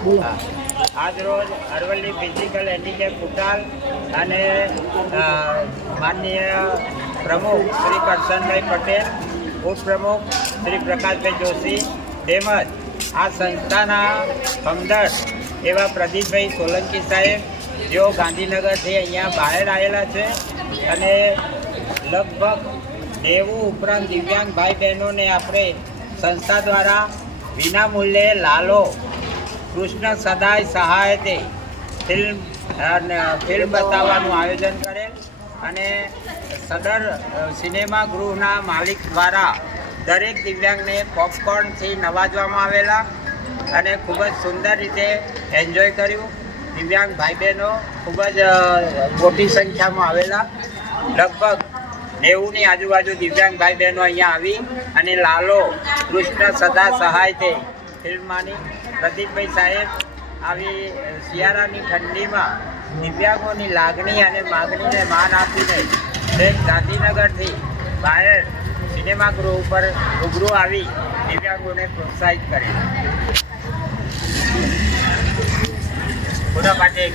આજ રોજ Aravalli physical handicap કુટાલ અને માનનીય પ્રમુખ શ્રી કરશનભાઈ પટેલ, ઉપપ્રમુખ શ્રી પ્રકાશભાઈ જોશી તેમજ આ સંસ્થાના હમદર્દ એવા પ્રદીપભાઈ સોલંકી સાહેબ, જેઓ ગાંધીનગરથી અહીંયા બહાર આવેલા છે અને લગભગ 90 ઉપરાંત દિવ્યાંગ ભાઈ બહેનોને આપણે સંસ્થા દ્વારા વિનામૂલ્યે લાલો કૃષ્ણ સદાય સહાયતે ફિલ્મ બતાવવાનું આયોજન કરેલ અને સદર સિનેમા ગૃહના માલિક દ્વારા દરેક દિવ્યાંગને પોપકોર્નથી નવાજવામાં આવેલા અને ખૂબ જ સુંદર રીતે એન્જોય કર્યું. દિવ્યાંગ ભાઈ બહેનો ખૂબ જ મોટી સંખ્યામાં આવેલા, લગભગ 90ની આજુબાજુ દિવ્યાંગ ભાઈ બહેનો અહીંયા આવી અને લાલો કૃષ્ણ સદા સહાયતે ફિલ્મમાંની પ્રદીપભાઈ સાહેબ આવી શિયાળાની ઠંડીમાં દિવ્યાંગોની લાગણી અને માગણીને માન આપીને ગાંધીનગરથી બહાર સિનેમા ગૃહ ઉપર રૂબરૂ આવી દિવ્યાંગોને પ્રોત્સાહિત કરે. પૂરા માટે એક